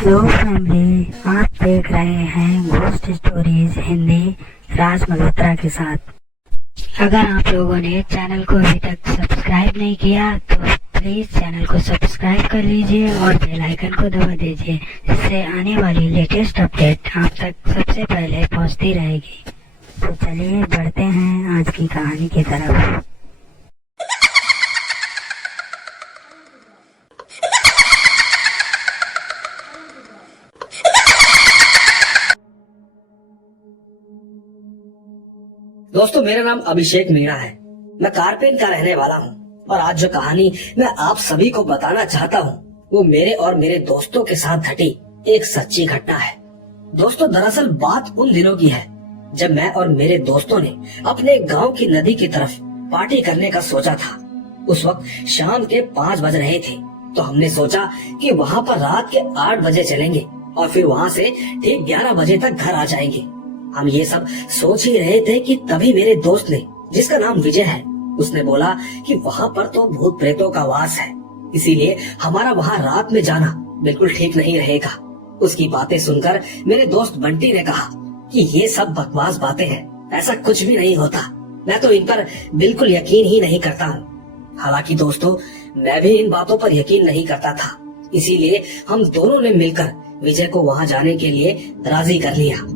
Hello family, आप देख रहे हैं घोस्ट स्टोरीज हिंदी राज मल्होत्रा के साथ। अगर आप लोगों ने चैनल को अभी तक सब्सक्राइब नहीं किया तो प्लीज चैनल को सब्सक्राइब कर लीजिए और बेल आइकन को दबा दीजिए, जिससे आने वाली लेटेस्ट अपडेट आप तक सबसे पहले पहुंचती रहेगी। तो चलिए बढ़ते हैं आज की कहानी की तरफ। दोस्तों, मेरा नाम अभिषेक मीणा है। मैं कारपेन का रहने वाला हूँ और आज जो कहानी मैं आप सभी को बताना चाहता हूँ वो मेरे और मेरे दोस्तों के साथ घटी एक सच्ची घटना है। दोस्तों, दरअसल बात उन दिनों की है जब मैं और मेरे दोस्तों ने अपने गांव की नदी की तरफ पार्टी करने का सोचा था। उस वक्त शाम के 5 बज रहे थे, तो हमने सोचा कि वहाँ पर रात के 8 बजे चलेंगे और फिर वहाँ से ठीक 11 बजे तक घर आ जाएंगे। हम ये सब सोच ही रहे थे कि तभी मेरे दोस्त ने, जिसका नाम विजय है, उसने बोला कि वहाँ पर तो भूत प्रेतों का वास है, इसीलिए हमारा वहाँ रात में जाना बिल्कुल ठीक नहीं रहेगा। उसकी बातें सुनकर मेरे दोस्त बंटी ने कहा कि ये सब बकवास बातें हैं, ऐसा कुछ भी नहीं होता। मैं तो इन पर बिल्कुल यकीन ही नहीं करता हूँ। हालांकि दोस्तों, मैं भी इन बातों पर यकीन नहीं करता था, इसीलिए हम दोनों ने मिलकर विजय को वहाँ जाने के लिए राजी कर लिया।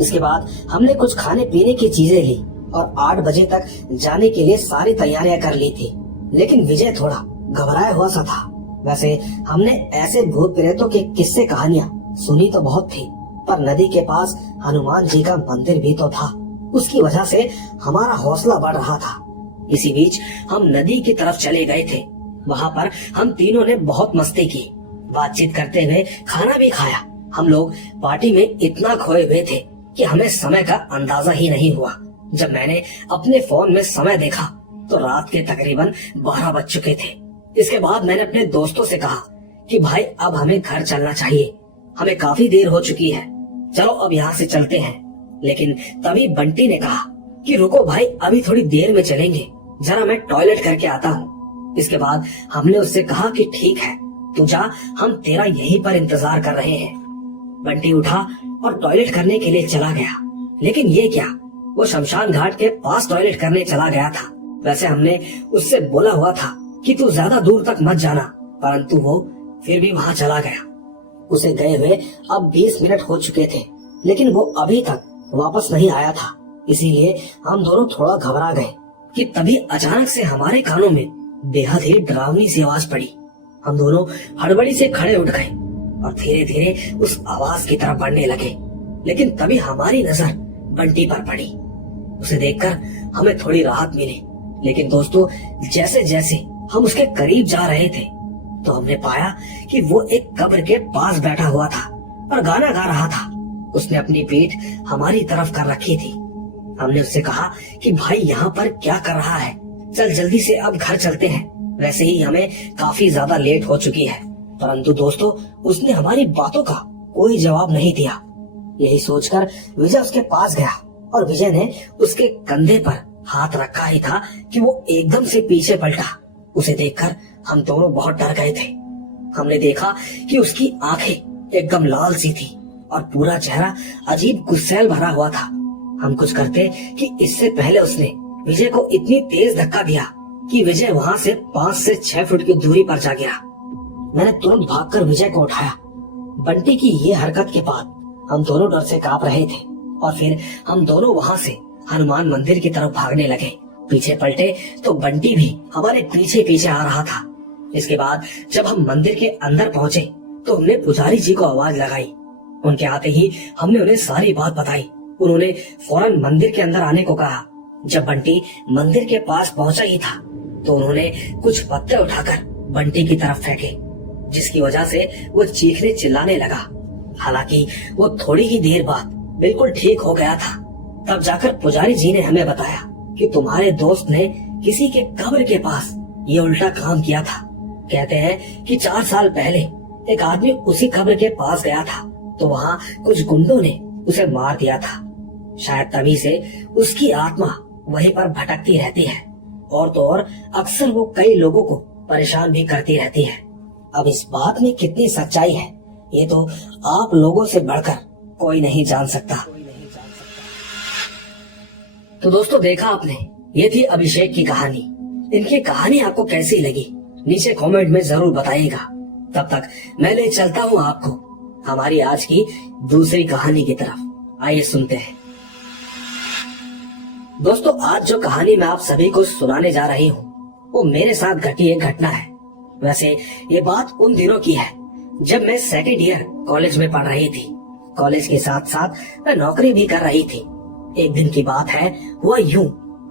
इसके बाद हमने कुछ खाने पीने की चीजें ली और 8 बजे तक जाने के लिए सारी तैयारियां कर ली थी। लेकिन विजय थोड़ा घबराया हुआ सा था। वैसे हमने ऐसे भूत प्रेतों के किस्से कहानियां सुनी तो बहुत थी, पर नदी के पास हनुमान जी का मंदिर भी तो था। उसकी वजह से हमारा हौसला बढ़ रहा था। इसी बीच हम नदी की तरफ चले गए थे। वहाँ पर हम तीनों ने बहुत मस्ती की, बातचीत करते हुए खाना भी खाया। हम लोग पार्टी में इतना खोए हुए थे कि हमें समय का अंदाजा ही नहीं हुआ। जब मैंने अपने फोन में समय देखा तो रात के तकरीबन 12 बज चुके थे। इसके बाद मैंने अपने दोस्तों से कहा कि भाई अब हमें घर चलना चाहिए, हमें काफी देर हो चुकी है, चलो अब यहाँ से चलते हैं। लेकिन तभी बंटी ने कहा कि रुको भाई, अभी थोड़ी देर में चलेंगे, जरा मैं टॉयलेट करके आता हूँ। इसके बाद हमने उससे कहा कि ठीक है, तू जा, हम तेरा यहीं पर इंतजार कर रहे हैं। बंटी उठा और टॉयलेट करने के लिए चला गया। लेकिन ये क्या, वो शमशान घाट के पास टॉयलेट करने चला गया था। वैसे हमने उससे बोला हुआ था कि तू ज्यादा दूर तक मत जाना, परंतु वो फिर भी वहाँ चला गया। उसे गए हुए अब 20 मिनट हो चुके थे, लेकिन वो अभी तक वापस नहीं आया था। इसीलिए हम दोनों थोड़ा घबरा गए कि तभी अचानक से हमारे कानों में बेहद ही डरावनी सी आवाज पड़ी। हम दोनों हड़बड़ी से खड़े उठ गए और धीरे धीरे उस आवाज की तरफ बढ़ने लगे। लेकिन तभी हमारी नजर बंटी पर पड़ी। उसे देखकर हमें थोड़ी राहत मिली। लेकिन दोस्तों, जैसे जैसे हम उसके करीब जा रहे थे तो हमने पाया कि वो एक कब्र के पास बैठा हुआ था और गाना गा रहा था। उसने अपनी पीठ हमारी तरफ कर रखी थी। हमने उससे कहा कि भाई यहाँ पर क्या कर रहा है, चल जल्दी से अब घर चलते हैं, वैसे ही हमें काफी ज्यादा लेट हो चुकी है। परंतु दोस्तों, उसने हमारी बातों का कोई जवाब नहीं दिया। यही सोचकर विजय उसके पास गया और विजय ने उसके कंधे पर हाथ रखा ही था कि वो एकदम से पीछे पलटा। उसे देखकर हम दोनों बहुत डर गए थे। हमने देखा कि उसकी आंखें एकदम लाल सी थी और पूरा चेहरा अजीब गुस्सैल भरा हुआ था। हम कुछ करते कि इससे पहले उसने विजय को इतनी तेज धक्का दिया कि विजय वहाँ से 5 से 6 फुट की दूरी पर जा गिरा। मैंने तुरंत भागकर विजय को उठाया। बंटी की ये हरकत के बाद हम दोनों डर से कांप रहे थे और फिर हम दोनों वहाँ से हनुमान मंदिर की तरफ भागने लगे। पीछे पलटे तो बंटी भी हमारे पीछे पीछे आ रहा था। इसके बाद जब हम मंदिर के अंदर पहुँचे तो हमने पुजारी जी को आवाज लगाई। उनके आते ही हमने उन्हें सारी बात बताई। उन्होंने फौरन मंदिर के अंदर आने को कहा। जब बंटी मंदिर के पास पहुँचा ही था तो उन्होंने कुछ पत्ते उठाकर बंटी की तरफ फेंके, जिसकी वजह से वो चीखने चिल्लाने लगा। हालांकि वो थोड़ी ही देर बाद बिल्कुल ठीक हो गया था। तब जाकर पुजारी जी ने हमें बताया कि तुम्हारे दोस्त ने किसी के कब्र के पास ये उल्टा काम किया था। कहते हैं कि 4 साल पहले एक आदमी उसी कब्र के पास गया था तो वहाँ कुछ गुंडों ने उसे मार दिया था। शायद तभी से उसकी आत्मा वहीं पर भटकती रहती है और तो और अक्सर वो कई लोगों को परेशान भी करती रहती है। अब इस बात में कितनी सच्चाई है ये तो आप लोगों से बढ़कर कोई नहीं जान सकता। तो दोस्तों देखा आपने, ये थी अभिषेक की कहानी। इनकी कहानी आपको कैसी लगी नीचे कमेंट में जरूर बताइएगा। तब तक मैं ले चलता हूँ आपको हमारी आज की दूसरी कहानी की तरफ। आइए सुनते हैं। दोस्तों आज जो कहानी मैं आप सभी को सुनाने जा रही हूँ वो मेरे साथ घटी एक घटना है। वैसे ये बात उन दिनों की है जब मैं सेकंड ईयर कॉलेज में पढ़ रही थी। कॉलेज के साथ साथ मैं नौकरी भी कर रही थी। एक दिन की बात है, हुआ यूं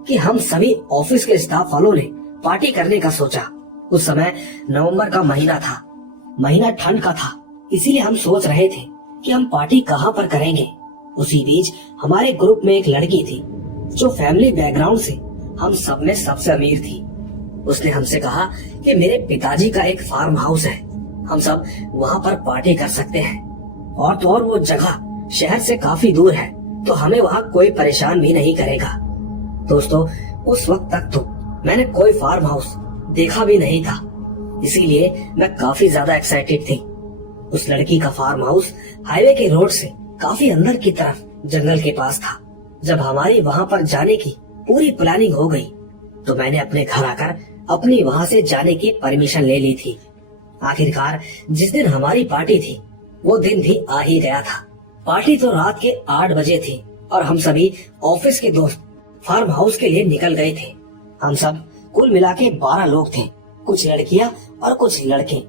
कि हम सभी ऑफिस के स्टाफ वालों ने पार्टी करने का सोचा। उस समय नवंबर का महीना था, महीना ठंड का था, इसीलिए हम सोच रहे थे कि हम पार्टी कहाँ पर करेंगे। उसी बीच हमारे ग्रुप में एक लड़की थी जो फैमिली बैकग्राउंड से हम सब में सबसे अमीर थी। उसने हमसे कहा कि मेरे पिताजी का एक फार्म हाउस है, हम सब वहाँ पर पार्टी कर सकते हैं। और तो और वो जगह शहर से काफी दूर है, तो हमें वहाँ कोई परेशान भी नहीं करेगा। दोस्तों उस वक्त तक तो मैंने कोई फार्म हाउस देखा भी नहीं था, इसीलिए मैं काफी ज्यादा एक्साइटेड थी। उस लड़की का फार्म हाउस हाईवे के रोड से काफी अंदर की तरफ जंगल के पास था। जब हमारी वहाँ पर जाने की पूरी प्लानिंग हो गई तो मैंने अपने घर आकर अपनी वहाँ से जाने की परमिशन ले ली थी। आखिरकार जिस दिन हमारी पार्टी थी वो दिन भी आ ही गया था। पार्टी तो रात के 8 बजे थी और हम सभी ऑफिस के दोस्त फार्म हाउस के लिए निकल गए थे। हम सब कुल मिला के 12 लोग थे, कुछ लड़कियां और कुछ लड़के।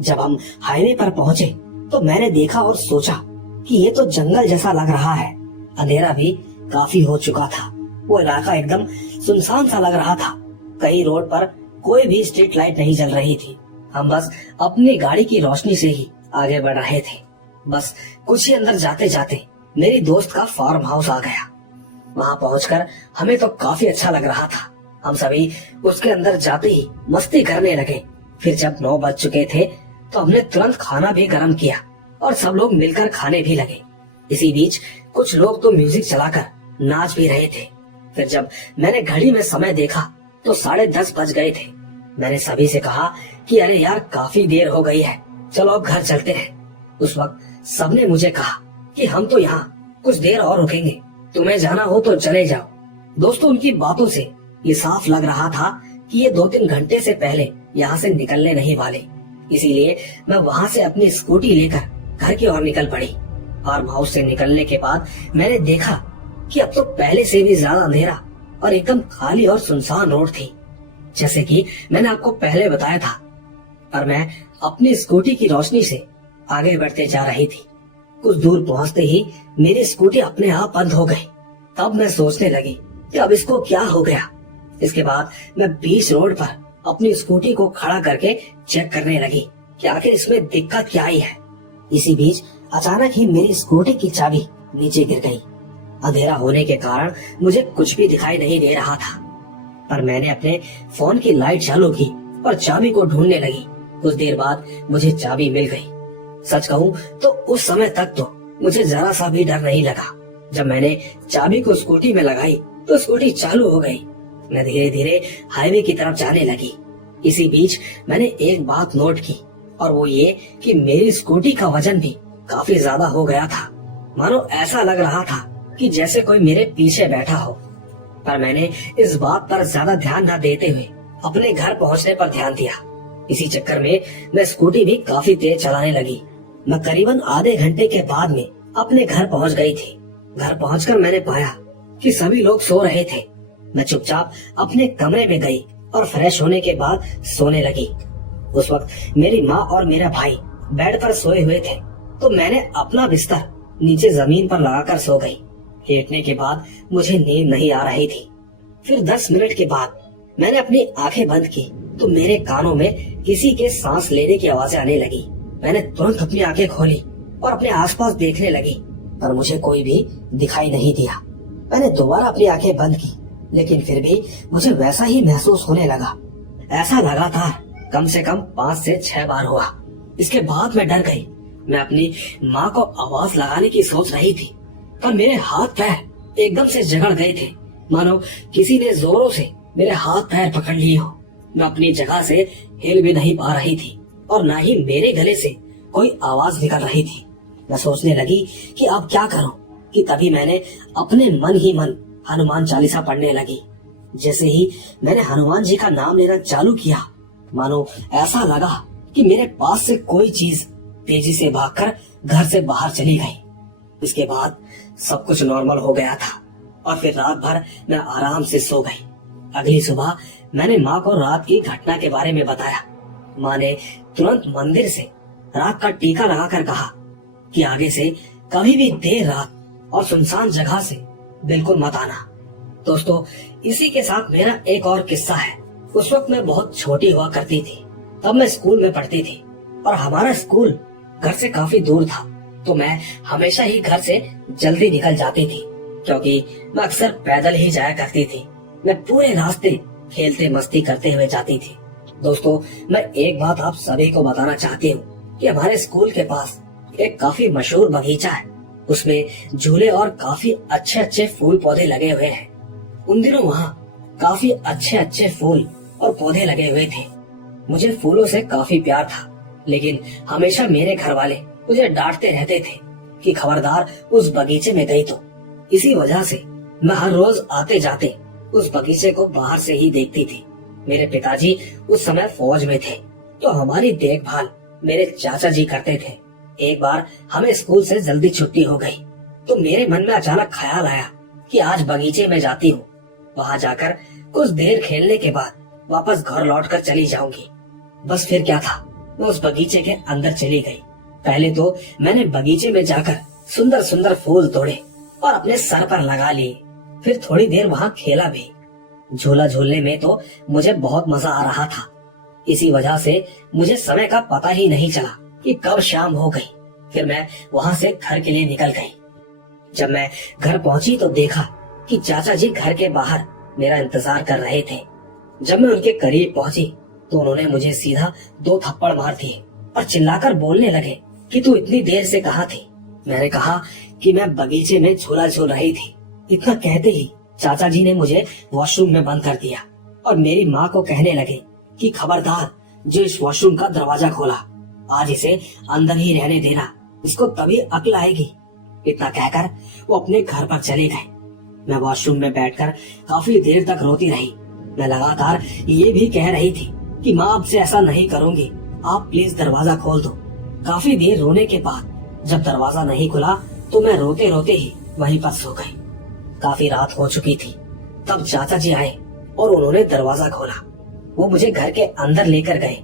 जब हम हाईवे पर पहुंचे तो मैंने देखा और सोचा कि ये तो जंगल जैसा लग रहा है। अंधेरा भी काफी हो चुका था, वो इलाका एकदम सुनसान सा लग रहा था। कहीं रोड पर कोई भी स्ट्रीट लाइट नहीं जल रही थी। हम बस अपनी गाड़ी की रोशनी से ही आगे बढ़ रहे थे। बस कुछ ही अंदर जाते जाते मेरी दोस्त का फार्म हाउस आ गया। वहाँ पहुंचकर हमें तो काफी अच्छा लग रहा था। हम सभी उसके अंदर जाते ही मस्ती करने लगे। फिर जब 9 बज चुके थे तो हमने तुरंत खाना भी गर्म किया और सब लोग मिलकर खाने भी लगे। इसी बीच कुछ लोग तो म्यूजिक चलाकर नाच भी रहे थे। फिर जब मैंने घड़ी में समय देखा तो 10:30 बज गए थे। मैंने सभी से कहा कि अरे यार काफी देर हो गई है, चलो अब घर चलते हैं। उस वक्त सबने मुझे कहा कि हम तो यहाँ कुछ देर और रुकेंगे, तुम्हें जाना हो तो चले जाओ। दोस्तों उनकी बातों से ये साफ लग रहा था कि ये 2-3 घंटे से पहले यहाँ से निकलने नहीं वाले। इसीलिए मैं वहाँ से अपनी स्कूटी लेकर घर की ओर निकल पड़ी। फार्म हाउस से निकलने के बाद मैंने देखा कि अब तो पहले से भी ज्यादा अंधेरा और एकदम खाली और सुनसान रोड थी, जैसे कि मैंने आपको पहले बताया था। और मैं अपनी स्कूटी की रोशनी से आगे बढ़ते जा रही थी। कुछ दूर पहुंचते ही मेरी स्कूटी अपने आप बंद हो गई। तब मैं सोचने लगी कि अब इसको क्या हो गया। इसके बाद मैं बीच रोड पर अपनी स्कूटी को खड़ा करके चेक करने लगी कि आखिर इसमें दिक्कत क्या आई है। इसी बीच अचानक ही मेरी स्कूटी की चाबी नीचे गिर गई। अंधेरा होने के कारण मुझे कुछ भी दिखाई नहीं दे रहा था, पर मैंने अपने फोन की लाइट चालू की और चाबी को ढूंढने लगी। कुछ देर बाद मुझे चाबी मिल गई। सच कहूँ तो उस समय तक तो मुझे जरा सा भी डर नहीं लगा। जब मैंने चाबी को स्कूटी में लगाई तो स्कूटी चालू हो गई। मैं धीरे धीरे हाईवे की तरफ जाने लगी। इसी बीच मैंने एक बात नोट की, और वो ये कि मेरी स्कूटी का वजन भी काफी ज्यादा हो गया था। मानो ऐसा लग रहा था कि जैसे कोई मेरे पीछे बैठा हो। पर मैंने इस बात पर ज्यादा ध्यान न देते हुए अपने घर पहुंचने पर ध्यान दिया। इसी चक्कर में मैं स्कूटी भी काफी तेज चलाने लगी। मैं करीबन आधे घंटे के बाद में अपने घर पहुंच गई थी। घर पहुंचकर मैंने पाया कि सभी लोग सो रहे थे। मैं चुपचाप अपने कमरे में गई और फ्रेश होने के बाद सोने लगी। उस वक्त मेरी माँ और मेरा भाई बेड पर सोए हुए थे, तो मैंने अपना बिस्तर नीचे जमीन पर लगाकर सो गई। लेटने के बाद मुझे नींद नहीं आ रही थी। फिर 10 मिनट के बाद मैंने अपनी आंखें बंद की तो मेरे कानों में किसी के सांस लेने की आवाजें आने लगी। मैंने तुरंत अपनी आंखें खोली और अपने आसपास देखने लगी, पर मुझे कोई भी दिखाई नहीं दिया। मैंने दोबारा अपनी आंखें बंद की, लेकिन फिर भी मुझे वैसा ही महसूस होने लगा। ऐसा लगातार कम से कम 5 से 6 बार हुआ। इसके बाद मैं डर गई। मैं अपनी माँ को आवाज लगाने की सोच रही थी, पर मेरे हाथ पैर एकदम से जकड़ गए थे, मानो किसी ने जोरों से मेरे हाथ पैर पकड़ लिए हो। मैं अपनी जगह से हिल भी नहीं पा रही थी और न ही मेरे गले से कोई आवाज निकल रही थी। मैं सोचने लगी कि अब क्या करूं, कि तभी मैंने अपने मन ही मन हनुमान चालीसा पढ़ने लगी। जैसे ही मैंने हनुमान जी का नाम लेना चालू किया, मानो ऐसा लगा कि मेरे पास से कोई चीज तेजी से भागकर घर से बाहर चली गई। इसके बाद सब कुछ नॉर्मल हो गया था और फिर रात भर मैं आराम से सो गई। अगली सुबह मैंने माँ को रात की घटना के बारे में बताया। माँ ने तुरंत मंदिर से रात का टीका लगाकर कहा कि आगे से कभी भी देर रात और सुनसान जगह से बिल्कुल मत आना। दोस्तों, इसी के साथ मेरा एक और किस्सा है। उस वक्त मैं बहुत छोटी हुआ करती थी। तब मैं स्कूल में पढ़ती थी और हमारा स्कूल घर से काफी दूर था, तो मैं हमेशा ही घर से जल्दी निकल जाती थी, क्योंकि मैं अक्सर पैदल ही जाया करती थी। मैं पूरे रास्ते खेलते मस्ती करते हुए जाती थी। दोस्तों, मैं एक बात आप सभी को बताना चाहती हूँ कि हमारे स्कूल के पास एक काफी मशहूर बगीचा है। उसमें झूले और काफी अच्छे अच्छे फूल पौधे लगे हुए हैं। उन दिनों वहाँ काफी अच्छे अच्छे फूल और पौधे लगे हुए थे। मुझे फूलों से काफी प्यार था, लेकिन हमेशा मेरे घर वाले मुझे डांटते रहते थे कि खबरदार उस बगीचे में गई तो। इसी वजह से मैं हर रोज आते जाते उस बगीचे को बाहर से ही देखती थी। मेरे पिताजी उस समय फौज में थे, तो हमारी देखभाल मेरे चाचा जी करते थे। एक बार हमें स्कूल से जल्दी छुट्टी हो गई, तो मेरे मन में अचानक ख्याल आया कि आज बगीचे में जाती हूँ। वहाँ जाकर कुछ देर खेलने के बाद वापस घर लौटकर चली जाऊंगी। बस फिर क्या था, मैं उस बगीचे के अंदर चली गई। पहले तो मैंने बगीचे में जाकर सुंदर सुंदर फूल तोड़े और अपने सर पर लगा लिए। फिर थोड़ी देर वहाँ खेला भी। झूला झूलने में तो मुझे बहुत मजा आ रहा था। इसी वजह से मुझे समय का पता ही नहीं चला कि कब शाम हो गई। फिर मैं वहाँ से घर के लिए निकल गई। जब मैं घर पहुँची तो देखा कि चाचा जी घर के बाहर मेरा इंतजार कर रहे थे। जब मैं उनके करीब पहुँची तो उन्होंने मुझे सीधा 2 थप्पड़ मार दिए और चिल्लाकर बोलने लगे कि तू इतनी देर से कहाँ थी। मैंने कहा कि मैं बगीचे में झूला झूल रही थी। इतना कहते ही चाचा जी ने मुझे वॉशरूम में बंद कर दिया और मेरी माँ को कहने लगे कि खबरदार जो इस वॉशरूम का दरवाजा खोला, आज इसे अंदर ही रहने देना, इसको तभी अक्ल आएगी। इतना कहकर वो अपने घर पर चले गए। मैं वॉशरूम में बैठकर काफी देर तक रोती रही। मैं लगातार ये भी कह रही थी कि माँ अब से ऐसा नहीं करूँगी, आप प्लीज दरवाजा खोल दो। काफी देर रोने के बाद जब दरवाजा नहीं खुला तो मैं रोते रोते ही वहीं पर सो गई। काफी रात हो चुकी थी। तब चाचा जी आए और उन्होंने दरवाजा खोला। वो मुझे घर के अंदर लेकर गए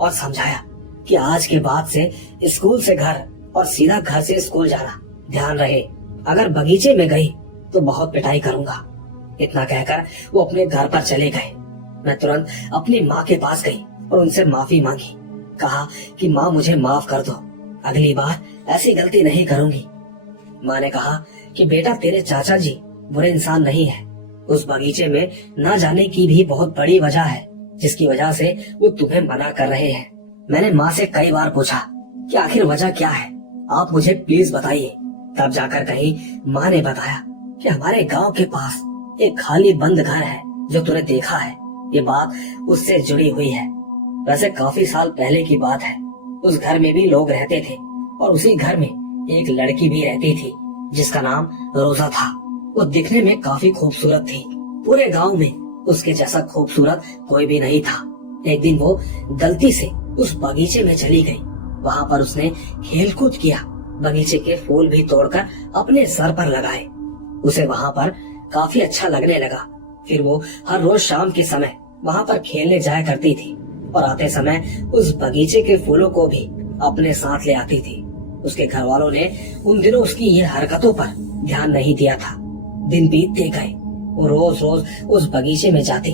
और समझाया कि आज के बाद से स्कूल से घर और सीधा घर से स्कूल जाना, ध्यान रहे, अगर बगीचे में गई तो बहुत पिटाई करूंगा। इतना कहकर वो अपने घर पर चले गए। मैं तुरंत अपनी माँ के पास गई और उनसे माफी मांगी। कहा कि माँ मुझे माफ कर दो, अगली बार ऐसी गलती नहीं करूंगी। माँ ने कहा कि बेटा तेरे चाचा जी बुरे इंसान नहीं है। उस बगीचे में न जाने की भी बहुत बड़ी वजह है, जिसकी वजह से वो तुम्हें मना कर रहे हैं। मैंने माँ से कई बार पूछा कि आखिर वजह क्या है, आप मुझे प्लीज बताइए। तब जाकर कहीं माँ ने बताया कि हमारे गांव के पास एक खाली बंद घर है जो तूने देखा है। ये बात उससे जुड़ी हुई है। वैसे काफी साल पहले की बात है। उस घर में भी लोग रहते थे और उसी घर में एक लड़की भी रहती थी जिसका नाम रोजा था। वो दिखने में काफी खूबसूरत थी। पूरे गांव में उसके जैसा खूबसूरत कोई भी नहीं था। एक दिन वो गलती से उस बगीचे में चली गई। वहाँ पर उसने खेल कूद किया, बगीचे के फूल भी तोड़कर अपने सर पर लगाए। उसे वहाँ पर काफी अच्छा लगने लगा। फिर वो हर रोज शाम के समय वहाँ पर खेलने जाया करती थी और आते समय उस बगीचे के फूलों को भी अपने साथ ले आती थी। उसके घर वालों ने उन दिनों उसकी ये हरकतों पर ध्यान नहीं दिया था। दिन बीतते गए, वो रोज रोज उस बगीचे में जाती।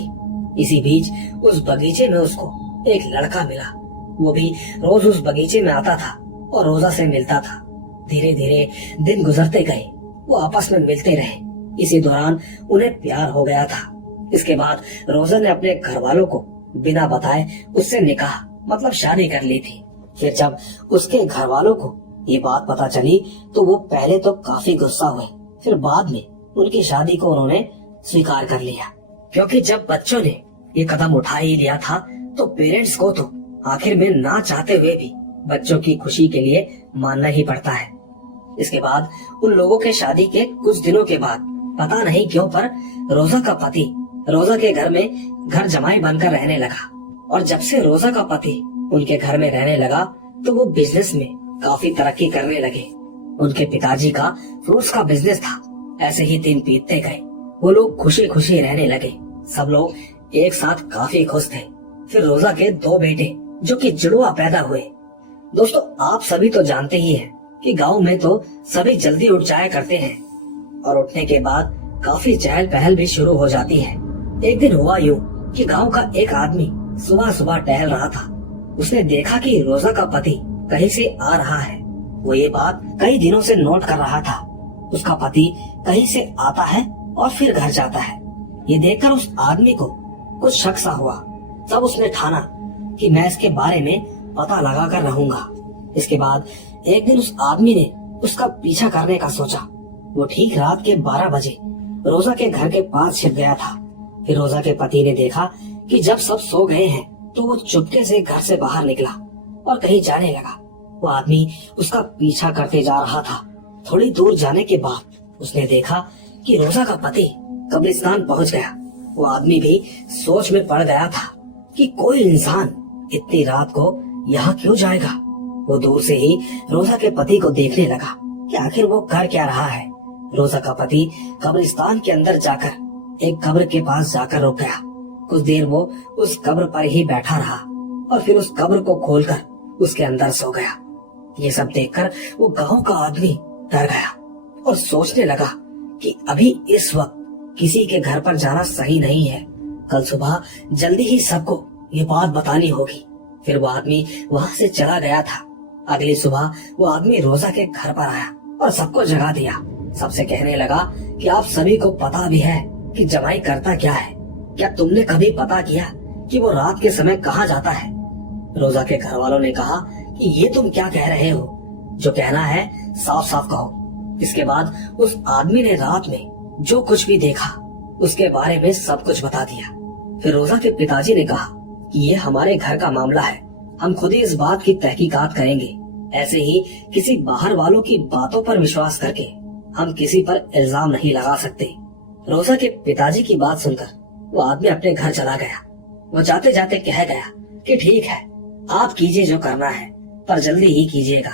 इसी बीच उस बगीचे में उसको एक लड़का मिला। वो भी रोज उस बगीचे में आता था और रोजा से मिलता था। धीरे धीरे दिन गुजरते गए, वो आपस में मिलते रहे। इसी दौरान उन्हें प्यार हो गया था। इसके बाद रोजा ने अपने घर वालों को बिना बताए उससे निकाह मतलब शादी कर ली थी। फिर जब उसके घर वालों को ये बात पता चली तो वो पहले तो काफी गुस्सा हुए, फिर बाद में उनकी शादी को उन्होंने स्वीकार कर लिया। क्योंकि जब बच्चों ने ये कदम उठा ही लिया था तो पेरेंट्स को तो आखिर में ना चाहते हुए भी बच्चों की खुशी के लिए मानना ही पड़ता है। इसके बाद उन लोगों के शादी के कुछ दिनों के बाद पता नहीं क्यों पर रोजा का पति रोजा के घर में घर जमाई बनकर रहने लगा। और जब से रोजा का पति उनके घर में रहने लगा तो वो बिजनेस में काफी तरक्की करने लगे। उनके पिताजी का फ्रूट्स का बिजनेस था। ऐसे ही दिन बीतते गए, वो लोग खुशी खुशी रहने लगे। सब लोग एक साथ काफी खुश थे। फिर रोजा के 2 बेटे जो कि जुड़वा पैदा हुए। दोस्तों, आप सभी तो जानते ही हैं कि गांव में तो सभी जल्दी उठ जाया करते हैं और उठने के बाद काफी चहल पहल भी शुरू हो जाती है। एक दिन हुआ यूं कि गांव का एक आदमी सुबह सुबह टहल रहा था। उसने देखा कि रोजा का पति कहीं से आ रहा है। वो ये बात कई दिनों से नोट कर रहा था। उसका पति कहीं से आता है और फिर घर जाता है। ये देखकर उस आदमी को कुछ शक सा हुआ। तब उसने ठाना कि मैं इसके बारे में पता लगा कर रहूंगा। इसके बाद एक दिन उस आदमी ने उसका पीछा करने का सोचा। वो ठीक रात के 12 बजे रोजा के घर के पास छिप गया था। फिर रोजा के पति ने देखा कि जब सब सो गए हैं तो वो चुपके से घर से बाहर निकला और कहीं जाने लगा। वो आदमी उसका पीछा करते जा रहा था। थोड़ी दूर जाने के बाद उसने देखा कि रोजा का पति कब्रिस्तान पहुंच गया। वो आदमी भी सोच में पड़ गया था कि कोई इंसान इतनी रात को यहाँ क्यों जाएगा। वो दूर से ही रोजा के पति को देखने लगा कि आखिर वो कर क्या रहा है। रोजा का पति कब्रिस्तान के अंदर जाकर एक कब्र के पास जाकर रुक गया। कुछ देर वो उस कब्र पर ही बैठा रहा और फिर उस कब्र को खोलकर उसके अंदर सो गया। ये सब देखकर वो गांव का आदमी डर गया और सोचने लगा कि अभी इस वक्त किसी के घर पर जाना सही नहीं है। कल सुबह जल्दी ही सबको ये बात बतानी होगी। फिर वो आदमी वहाँ से चला गया था। अगली सुबह वो आदमी रोजा के घर पर आया और सबको जगा दिया। सबसे कहने लगा कि आप सभी को पता भी है कि जमाई करता क्या है। क्या तुमने कभी पता किया कि वो रात के समय कहाँ जाता है? रोजा के घर वालों ने कहा कि ये तुम क्या कह रहे हो? जो कहना है साफ साफ कहो। इसके बाद उस आदमी ने रात में जो कुछ भी देखा उसके बारे में सब कुछ बता दिया। फिर रोजा के पिताजी ने कहा कि ये हमारे घर का मामला है, हम खुद ही इस बात की तहकीकात करेंगे। ऐसे ही किसी बाहर वालों की बातों पर विश्वास करके हम किसी पर इल्जाम नहीं लगा सकते। रोजा के पिताजी की बात सुनकर वो आदमी अपने घर चला गया। वो जाते जाते कह गया कि ठीक है, आप कीजिए जो करना है, पर जल्दी ही कीजिएगा,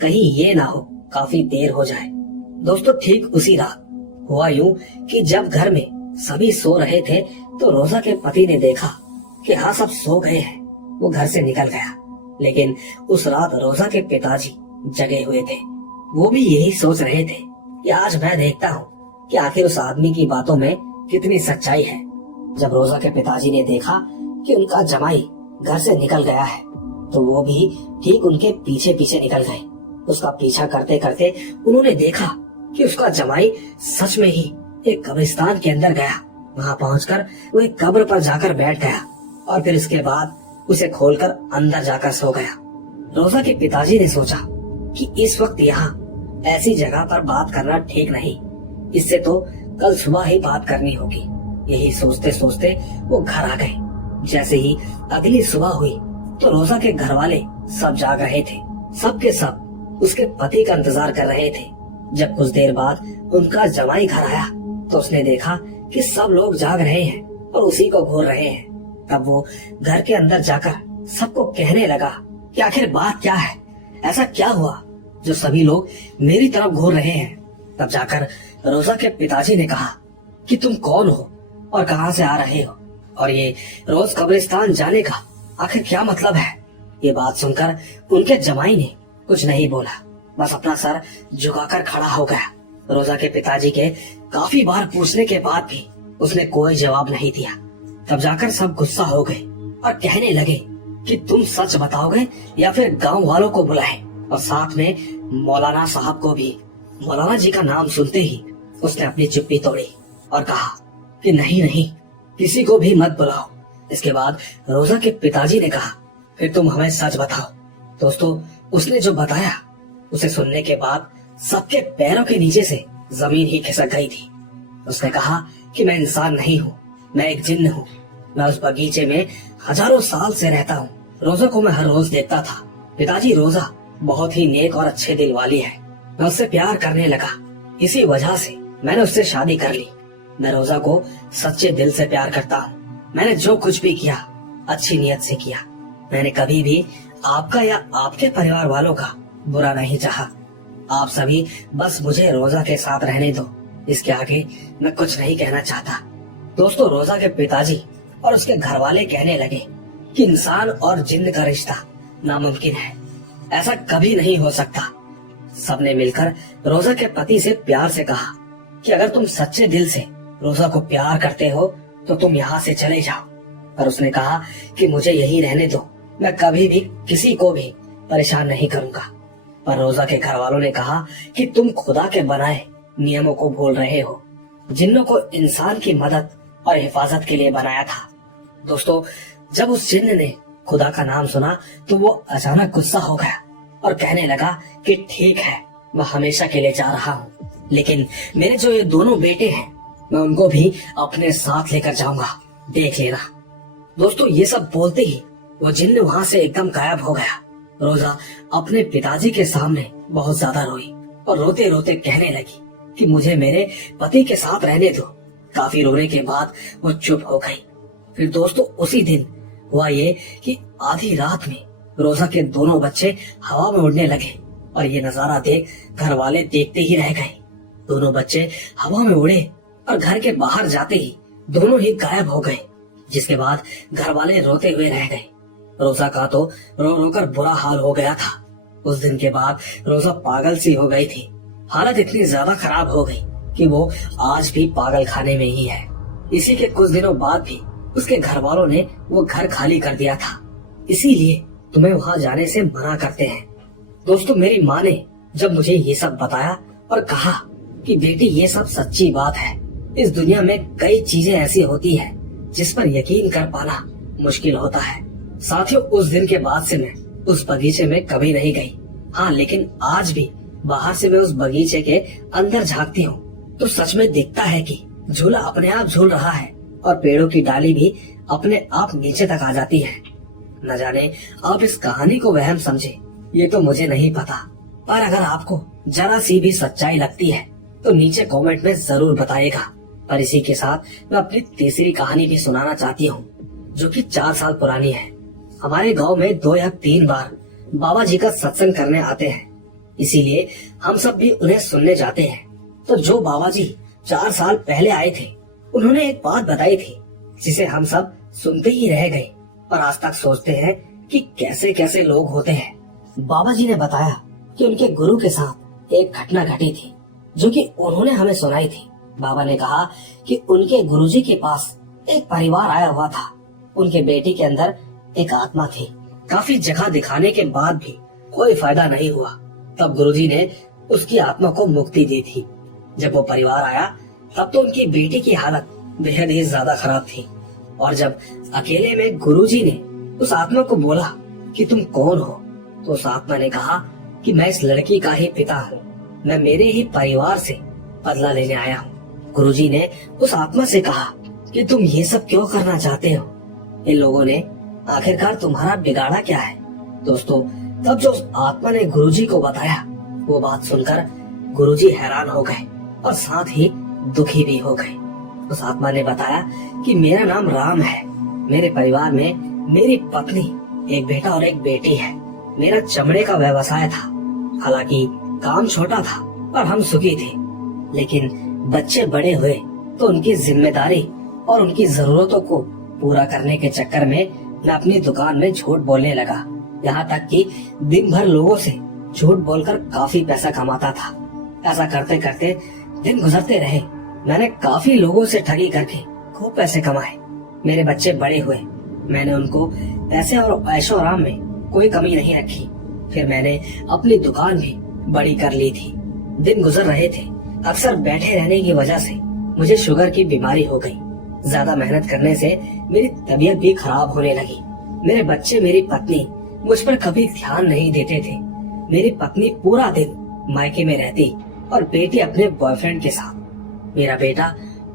कहीं ये ना हो काफी देर हो जाए। दोस्तों, ठीक उसी रात हुआ यूं कि जब घर में सभी सो रहे थे तो रोजा के पति ने देखा कि हाँ सब सो गए हैं। वो घर से निकल गया, लेकिन उस रात रोजा के पिताजी जगे हुए थे। वो भी यही सोच रहे थे कि आज मैं देखता हूँ कि आखिर उस आदमी की बातों में कितनी सच्चाई है। जब रोजा के पिताजी ने देखा कि उनका जमाई घर से निकल गया है तो वो भी ठीक उनके पीछे पीछे निकल गए। उसका पीछा करते करते उन्होंने देखा कि उसका जमाई सच में ही एक कब्रिस्तान के अंदर गया। वहाँ पहुंचकर वो एक कब्र पर जाकर बैठ गया और फिर इसके बाद उसे खोलकर अंदर जाकर सो गया। रोजा के पिताजी ने सोचा कि इस वक्त यहाँ ऐसी जगह पर बात करना ठीक नहीं, इससे तो कल सुबह ही बात करनी होगी। यही सोचते सोचते वो घर आ गए। जैसे ही अगली सुबह हुई तो रोजा के घर वाले सब जाग रहे थे। सब के सब उसके पति का इंतजार कर रहे थे। जब कुछ देर बाद उनका जमाई घर आया तो उसने देखा कि सब लोग जाग रहे हैं और उसी को घूर रहे हैं। तब वो घर के अंदर जाकर सबको कहने लगा कि आखिर बात क्या है, ऐसा क्या हुआ जो सभी लोग मेरी तरफ घूर रहे हैं। तब जाकर रोजा के पिताजी ने कहा कि तुम कौन हो और कहाँ से आ रहे हो, और ये रोज कब्रिस्तान जाने का आखिर क्या मतलब है। ये बात सुनकर उनके जमाई ने कुछ नहीं बोला, बस अपना सर झुकाकर खड़ा हो गया। रोजा के पिताजी के काफी बार पूछने के बाद भी उसने कोई जवाब नहीं दिया। तब जाकर सब गुस्सा हो गए और कहने लगे कि तुम सच बताओगे या फिर गांव वालों को बुलाए, और साथ में मौलाना साहब को भी। मौलाना जी का नाम सुनते ही उसने अपनी चुप्पी तोड़ी और कहा कि नहीं नहीं, किसी को भी मत बुलाओ। इसके बाद रोजा के पिताजी ने कहा फिर तुम हमें सच बताओ। दोस्तों, उसने जो बताया उसे सुनने के बाद सबके पैरों के नीचे से जमीन ही खिसक गई थी। उसने कहा कि मैं इंसान नहीं हूँ, मैं एक जिन्न हूँ। मैं उस बगीचे में हजारों साल से रहता हूँ। रोजा को मैं हर रोज देखता था, पिताजी रोजा बहुत ही नेक और अच्छे दिल वाली है। मैं उससे प्यार करने लगा। इसी वजह से मैंने उससे शादी कर ली। मैं रोजा को सच्चे दिल से प्यार करता हूँ। मैंने जो कुछ भी किया अच्छी नीयत से किया। मैंने कभी भी आपका या आपके परिवार वालों का बुरा नहीं चाहा। आप सभी बस मुझे रोजा के साथ रहने दो। इसके आगे मैं कुछ नहीं कहना चाहता। दोस्तों, रोजा के पिताजी और उसके घर वाले कहने लगे कि इंसान और जिन्न का रिश्ता नामुमकिन है, ऐसा कभी नहीं हो सकता। सबने मिलकर रोजा के पति से प्यार से कहा कि अगर तुम सच्चे दिल से रोजा को प्यार करते हो तो तुम यहाँ से चले जाओ। पर उसने कहा कि मुझे यही रहने दो, मैं कभी भी किसी को भी परेशान नहीं करूंगा। पर रोजा के घर वालों ने कहा कि तुम खुदा के बनाए नियमों को भूल रहे हो, जिन्नों को इंसान की मदद और हिफाजत के लिए बनाया था। दोस्तों, जब उस जिन्न ने खुदा का नाम सुना तो वो अचानक गुस्सा हो गया और कहने लगा कि ठीक है, मैं हमेशा के लिए जा रहा हूँ, लेकिन मेरे जो ये दोनों बेटे हैं मैं उनको भी अपने साथ लेकर जाऊंगा, देख लेना। दोस्तों, ये सब बोलते ही वो जिन्न वहाँ से एकदम गायब हो गया। रोजा अपने पिताजी के सामने बहुत ज्यादा रोई और रोते रोते कहने लगी कि मुझे मेरे पति के साथ रहने दो। काफी रोने के बाद वो चुप हो गई। फिर दोस्तों, उसी दिन हुआ ये कि आधी रात में रोजा के दोनों बच्चे हवा में उड़ने लगे और ये नजारा देख घर वाले देखते ही रह गए। दोनों बच्चे हवा में उड़े और घर के बाहर जाते ही दोनों ही गायब हो गए, जिसके बाद घर वाले रोते हुए रह गए। रोजा का तो रो रो कर बुरा हाल हो गया था। उस दिन के बाद रोजा पागल सी हो गई थी। हालत इतनी ज्यादा खराब हो गई कि वो आज भी पागल खाने में ही है। इसी के कुछ दिनों बाद भी उसके घर वालों ने वो घर खाली कर दिया था, इसीलिए तुम्हें वहाँ जाने से मना करते हैं। दोस्तों, मेरी माँ ने जब मुझे ये सब बताया और कहा कि बेटी ये सब सच्ची बात है, इस दुनिया में कई चीजें ऐसी होती है जिस पर यकीन कर पाना मुश्किल होता है। साथियों, उस दिन के बाद से मैं उस बगीचे में कभी नहीं गई। हाँ, लेकिन आज भी बाहर से मैं उस बगीचे के अंदर झांकती हूँ तो सच में दिखता है कि झूला अपने आप झूल रहा है और पेड़ों की डाली भी अपने आप नीचे तक आ जाती है। न जाने आप इस कहानी को वहम समझे, ये तो मुझे नहीं पता, पर अगर आपको जरा सी भी सच्चाई लगती है तो नीचे कमेंट में जरूर बताइएगा। पर इसी के साथ मैं अपनी तीसरी कहानी भी सुनाना चाहती हूँ, जो कि 4 साल पुरानी है। हमारे गांव में 2 या 3 बार बाबा जी का सत्संग करने आते हैं, इसीलिए हम सब भी उन्हें सुनने जाते हैं। तो जो बाबा जी 4 साल पहले आए थे, उन्होंने एक बात बताई थी जिसे हम सब सुनते ही रह गए और आज तक सोचते हैं कि कैसे कैसे लोग होते हैं। बाबा जी ने बताया कि उनके गुरु के साथ एक घटना घटी थी जो कि उन्होंने हमें सुनाई थी। बाबा ने कहा कि उनके गुरुजी के पास एक परिवार आया हुआ था। उनके बेटे के अंदर एक आत्मा थी। काफी जगह दिखाने के बाद भी कोई फायदा नहीं हुआ। तब गुरुजी ने उसकी आत्मा को मुक्ति दी थी। जब वो परिवार आया तब तो उनकी बेटी की हालत बेहद ही ज्यादा खराब थी और जब अकेले में गुरुजी ने उस आत्मा को बोला कि तुम कौन हो, तो उस आत्मा ने कहा कि मैं इस लड़की का ही पिता हूँ, मैं मेरे ही परिवार से बदला लेने आया हूँ। गुरुजी ने उस आत्मा से कहा कि तुम ये सब क्यों करना चाहते हो, इन लोगों ने आखिरकार तुम्हारा बिगाड़ा क्या है। दोस्तों, तब जो उस आत्मा ने गुरुजी को बताया, वो बात सुनकर गुरुजी हैरान हो गए और साथ ही दुखी भी हो गए। उस आत्मा ने बताया कि मेरा नाम राम है, मेरे परिवार में मेरी पत्नी, एक बेटा और एक बेटी है। मेरा चमड़े का व्यवसाय था, हालांकि काम छोटा था पर हम सुखी थे। लेकिन बच्चे बड़े हुए तो उनकी जिम्मेदारी और उनकी जरूरतों को पूरा करने के चक्कर में मैं अपनी दुकान में झूठ बोलने लगा। यहाँ तक कि दिन भर लोगों से झूठ बोलकर काफी पैसा कमाता था। ऐसा करते करते दिन गुजरते रहे। मैंने काफी लोगों से ठगी करके खूब पैसे कमाए। मेरे बच्चे बड़े हुए, मैंने उनको पैसे और ऐशो आराम में कोई कमी नहीं रखी। फिर मैंने अपनी दुकान भी बड़ी कर ली थी। दिन गुजर रहे थे। अक्सर बैठे रहने की वजह से मुझे शुगर की बीमारी हो गई। ज्यादा मेहनत करने से मेरी तबीयत भी खराब होने लगी। मेरे बच्चे, मेरी पत्नी मुझ पर कभी ध्यान नहीं देते थे। मेरी पत्नी पूरा दिन मायके में रहती और बेटी अपने बॉयफ्रेंड के साथ। मेरा बेटा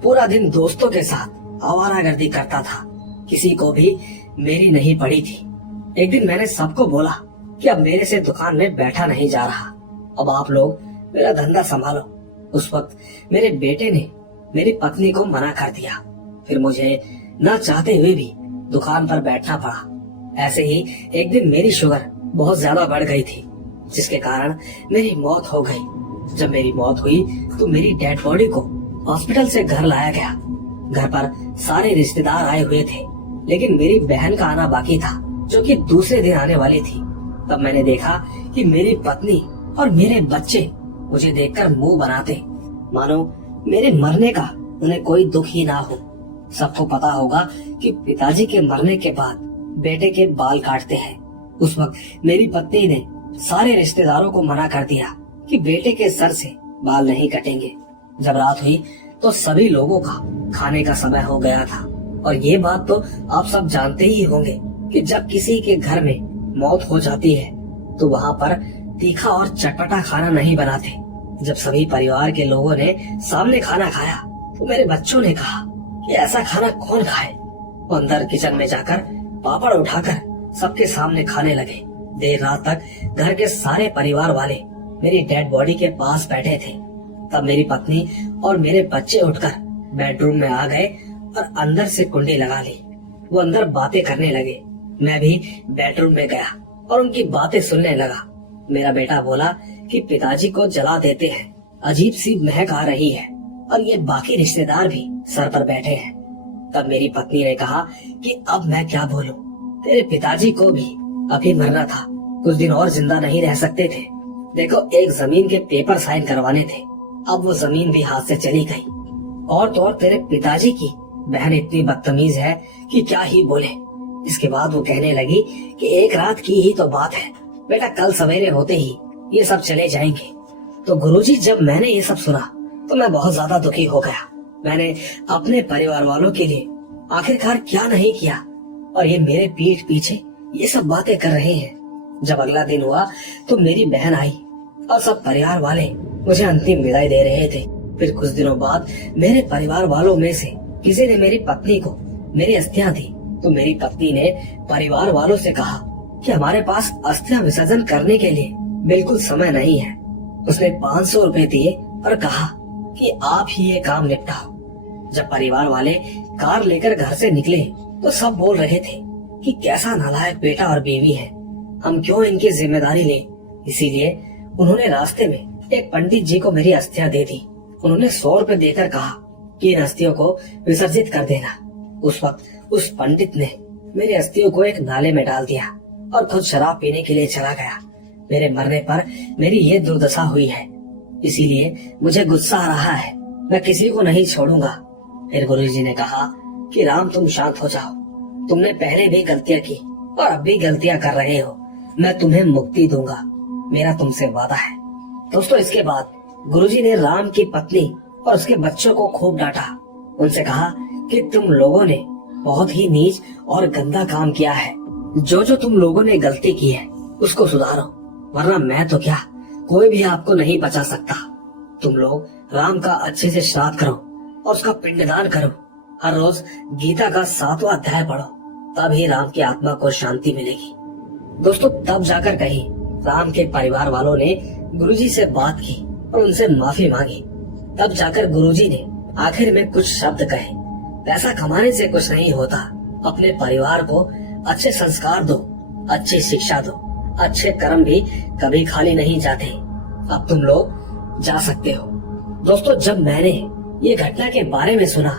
पूरा दिन दोस्तों के साथ आवारागर्दी करता था। किसी को भी मेरी नहीं पड़ी थी। एक दिन मैंने सबको बोला कि अब मेरे से दुकान में बैठा नहीं जा रहा, अब आप लोग मेरा धंधा संभालो। उस वक्त मेरे बेटे ने मेरी पत्नी को मना कर दिया। फिर मुझे न चाहते हुए भी दुकान पर बैठना पड़ा। ऐसे ही एक दिन मेरी शुगर बहुत ज्यादा बढ़ गई थी, जिसके कारण मेरी मौत हो गई। जब मेरी मौत हुई तो मेरी डेड बॉडी को हॉस्पिटल से घर लाया गया। घर पर सारे रिश्तेदार आए हुए थे, लेकिन मेरी बहन का आना बाकी था, जो कि दूसरे दिन आने वाली थी। तब मैंने देखा कि मेरी पत्नी और मेरे बच्चे मुझे देखकर मुंह बनाते, मानो मेरे मरने का उन्हें कोई दुख ही ना हो। सबको पता होगा कि पिताजी के मरने के बाद बेटे के बाल काटते हैं। उस वक्त मेरी पत्नी ने सारे रिश्तेदारों को मना कर दिया कि बेटे के सर से बाल नहीं कटेंगे। जब रात हुई तो सभी लोगों का खाने का समय हो गया था। और ये बात तो आप सब जानते ही होंगे कि जब किसी के घर में मौत हो जाती है तो वहाँ पर तीखा और चटपटा खाना नहीं बनाते। जब सभी परिवार के लोगों ने सामने खाना खाया तो मेरे बच्चों ने कहा कि ऐसा खाना कौन खाए। वो अंदर किचन में जाकर पापड़ उठाकर सबके सामने खाने लगे। देर रात तक घर के सारे परिवार वाले मेरी डेड बॉडी के पास बैठे थे। तब मेरी पत्नी और मेरे बच्चे उठकर बेडरूम में आ गए और अंदर से कुंडी लगा ली। वो अंदर बातें करने लगे। मैं भी बेडरूम में गया और उनकी बातें सुनने लगा। मेरा बेटा बोला कि पिताजी को जला देते हैं, अजीब सी महक आ रही है और ये बाकी रिश्तेदार भी सर पर बैठे हैं। तब मेरी पत्नी ने कहा कि अब मैं क्या बोलूं, तेरे पिताजी को भी अभी मरना था, कुछ दिन और जिंदा नहीं रह सकते थे। देखो, एक जमीन के पेपर साइन करवाने थे, अब वो जमीन भी हाथ से चली गई। और तो और तेरे पिताजी की बहन इतनी बदतमीज है कि क्या ही बोले। इसके बाद वो कहने लगी कि एक रात की ही तो बात है बेटा, कल सवेरे होते ही ये सब चले जाएंगे। तो गुरुजी, जब मैंने ये सब सुना तो मैं बहुत ज्यादा दुखी हो गया। मैंने अपने परिवार वालों के लिए आखिरकार क्या नहीं किया और ये मेरे पीठ पीछे ये सब बातें कर रहे हैं। जब अगला दिन हुआ तो मेरी बहन आई और सब परिवार वाले मुझे अंतिम विदाई दे रहे थे। फिर कुछ दिनों बाद मेरे परिवार वालों में से किसी ने मेरी पत्नी को मेरी अस्थियां दी तो मेरी पत्नी ने परिवार वालों से कहा कि हमारे पास अस्थियां विसर्जन करने के लिए बिल्कुल समय नहीं है। उसने 500 रुपए दिए और कहा कि आप ही ये काम निपटाओ। जब परिवार वाले कार लेकर घर से निकले तो सब बोल रहे थे कि कैसा नालायक बेटा और बीवी है, हम क्यों इनकी जिम्मेदारी लें। इसीलिए उन्होंने रास्ते में एक पंडित जी को मेरी अस्थियां दे दी। उन्होंने 100 रुपए देकर कहा कि इन अस्थियों को विसर्जित कर देना। उस वक्त उस पंडित ने मेरी अस्थियों को एक नाले में डाल दिया और खुद शराब पीने के लिए चला गया। मेरे मरने पर मेरी ये दुर्दशा हुई है, इसीलिए मुझे गुस्सा आ रहा है, मैं किसी को नहीं छोड़ूंगा। फिर गुरुजी ने कहा कि राम, तुम शांत हो जाओ, तुमने पहले भी गलतियां की और अब भी गलतियां कर रहे हो, मैं तुम्हें मुक्ति दूंगा, मेरा तुमसे वादा है। दोस्तों, इसके बाद गुरुजी ने राम की पत्नी और उसके बच्चों को खूब डांटा। उनसे कहा कि तुम लोगों ने बहुत ही नीच और गंदा काम किया है, जो तुम लोगों ने गलती की है उसको सुधारो, वरना मैं तो क्या, कोई भी आपको नहीं बचा सकता। तुम लोग राम का अच्छे से श्राद्ध करो और उसका पिंडदान करो। हर रोज गीता का 7वां अध्याय पढ़ो, तब ही राम की आत्मा को शांति मिलेगी। दोस्तों, तब जाकर कहीं राम के परिवार वालों ने गुरुजी से बात की और उनसे माफी मांगी। तब जाकर गुरुजी ने आखिर में कुछ शब्द कहे, पैसा कमाने से कुछ नहीं होता, अपने परिवार को अच्छे संस्कार दो, अच्छी शिक्षा दो, अच्छे कर्म भी कभी खाली नहीं जाते। अब तुम लोग जा सकते हो। दोस्तों, जब मैंने ये घटना के बारे में सुना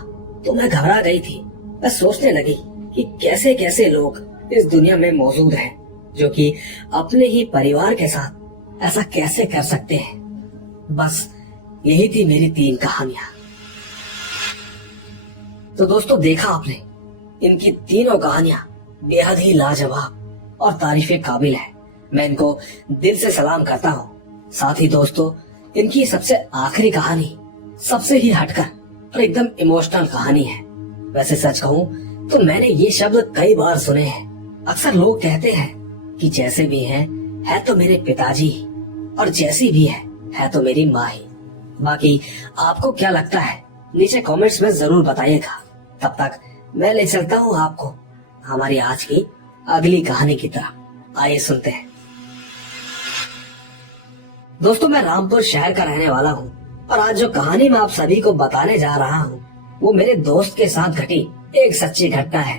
तो मैं घबरा गई थी। मैं सोचने लगी कि कैसे कैसे लोग इस दुनिया में मौजूद हैं जो कि अपने ही परिवार के साथ ऐसा कैसे कर सकते हैं। बस यही थी मेरी 3 कहानियां। तो दोस्तों, देखा आपने, इनकी तीनों कहानियां बेहद ही लाजवाब और तारीफे काबिल है। मैं इनको दिल से सलाम करता हूँ। साथ ही दोस्तों, इनकी सबसे आखिरी कहानी सबसे ही हटकर और एकदम इमोशनल कहानी है। वैसे सच कहूँ तो मैंने ये शब्द कई बार सुने हैं। अक्सर लोग कहते हैं कि जैसे भी है तो मेरे पिताजी, और जैसी भी है तो मेरी माँ ही। बाकी आपको क्या लगता है नीचे कमेंट्स में जरूर बताइएगा। तब तक मैं ले चलता हूँ आपको हमारी आज की अगली कहानी की तरफ। आइए सुनते हैं। दोस्तों मैं रामपुर शहर का रहने वाला हूँ और आज जो कहानी मैं आप सभी को बताने जा रहा हूँ वो मेरे दोस्त के साथ घटी एक सच्ची घटना है।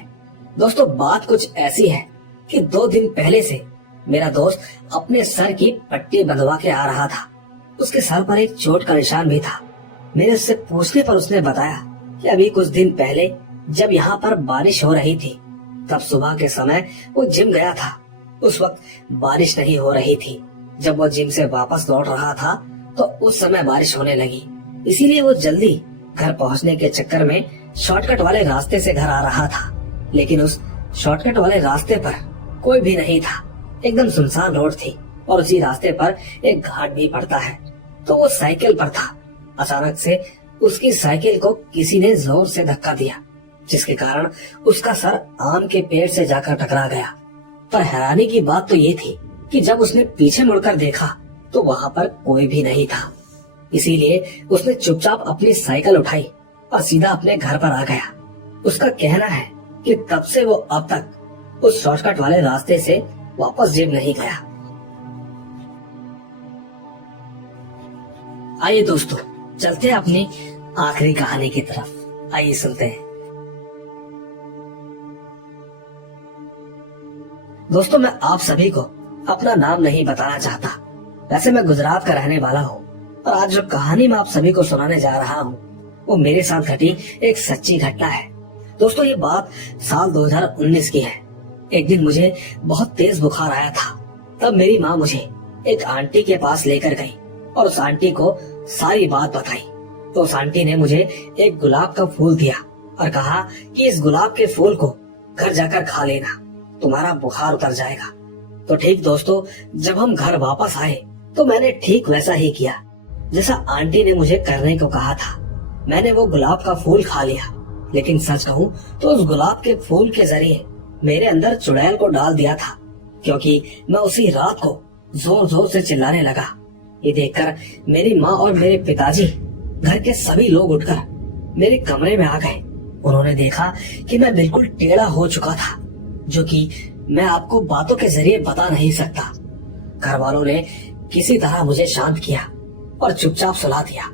दोस्तों बात कुछ ऐसी है कि 2 दिन पहले से मेरा दोस्त अपने सर की पट्टी बंधवा के आ रहा था। उसके सर पर एक चोट का निशान भी था। मेरे उससे पूछने पर उसने बताया कि अभी कुछ दिन पहले जब यहाँ पर बारिश हो रही थी तब सुबह के समय वो जिम गया था। उस वक्त बारिश नहीं हो रही थी। जब वो जिम से वापस लौट रहा था तो उस समय बारिश होने लगी, इसीलिए वो जल्दी घर पहुंचने के चक्कर में शॉर्टकट वाले रास्ते से घर आ रहा था। लेकिन उस शॉर्टकट वाले रास्ते पर कोई भी नहीं था, एकदम सुनसान रोड थी और उसी रास्ते पर एक घाट भी पड़ता है। तो वो साइकिल पर था। अचानक से उसकी साइकिल को किसी ने जोर से धक्का दिया, जिसके कारण उसका सर आम के पेड़ से जाकर टकरा गया। पर हैरानी की बात तो ये थी कि जब उसने पीछे मुड़कर देखा तो वहाँ पर कोई भी नहीं था। इसीलिए उसने चुपचाप अपनी साइकिल उठाई और सीधा अपने घर पर आ गया। उसका कहना है कि तब से वो अब तक उस शॉर्टकट वाले रास्ते से वापस जिम नहीं गया। आइए दोस्तों चलते हैं अपनी आखिरी कहानी की तरफ। आइए सुनते हैं। दोस्तों मैं आप सभी को अपना नाम नहीं बताना चाहता। वैसे मैं गुजरात का रहने वाला हूँ और आज जो कहानी मैं आप सभी को सुनाने जा रहा हूँ वो मेरे साथ घटी एक सच्ची घटना है। दोस्तों ये बात साल 2019 की है। एक दिन मुझे बहुत तेज बुखार आया था। तब मेरी माँ मुझे एक आंटी के पास लेकर गई और उस आंटी को सारी बात बताई। तो उस आंटी ने मुझे एक गुलाब का फूल दिया और कहा कि इस गुलाब के फूल को घर जाकर खा लेना, तुम्हारा बुखार उतर जाएगा। तो ठीक दोस्तों, जब हम घर वापस आए तो मैंने ठीक वैसा ही किया जैसा आंटी ने मुझे करने को कहा था। मैंने वो गुलाब का फूल खा लिया। लेकिन सच कहूँ तो उस गुलाब के फूल के जरिए मेरे अंदर चुड़ैल को डाल दिया था, क्योंकि मैं उसी रात को जोर जोर से चिल्लाने लगा। ये देखकर मेरी माँ और मेरे पिताजी, घर के सभी लोग उठकर मेरे कमरे में आ गए। उन्होंने देखा कि मैं बिल्कुल टेढ़ा हो चुका था, जो कि मैं आपको बातों के जरिए बता नहीं सकता। घर वालों ने किसी तरह मुझे शांत किया और चुपचाप सुला दिया।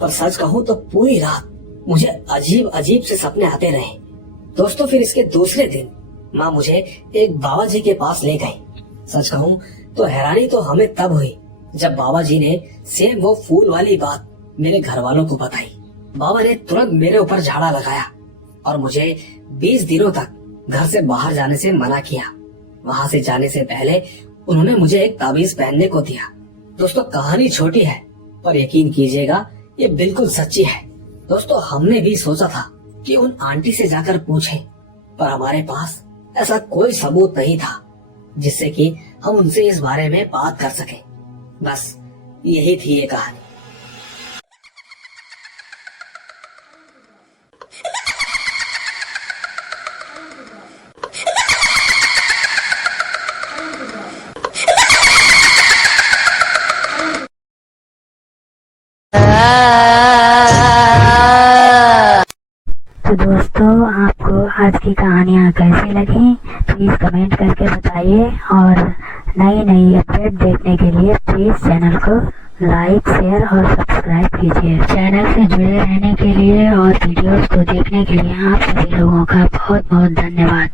पर सच कहूँ तो पूरी रात मुझे अजीब अजीब से सपने आते रहे। दोस्तों फिर इसके दूसरे दिन माँ मुझे एक बाबा जी के पास ले गई। सच कहूँ तो हैरानी तो हमें तब हुई जब बाबा जी ने सेम वो फूल वाली बात मेरे घर वालों को बताई। बाबा ने तुरंत मेरे ऊपर झाड़ा लगाया और मुझे 20 दिनों तक घर से बाहर जाने से मना किया। वहाँ से जाने से पहले उन्होंने मुझे एक ताबीज पहनने को दिया। दोस्तों कहानी छोटी है पर यकीन कीजिएगा ये बिल्कुल सच्ची है। दोस्तों हमने भी सोचा था कि उन आंटी से जाकर पूछें, पर हमारे पास ऐसा कोई सबूत नहीं था जिससे कि हम उनसे इस बारे में बात कर सके। बस यही थी ये कहानी। तो दोस्तों आपको आज की कहानियाँ कैसी लगी प्लीज कमेंट करके बताइए और नई नई अपडेट देखने के लिए प्लीज चैनल को लाइक शेयर और सब्सक्राइब कीजिए। चैनल से जुड़े रहने के लिए और वीडियोस को देखने के लिए आप सभी लोगों का बहुत बहुत धन्यवाद।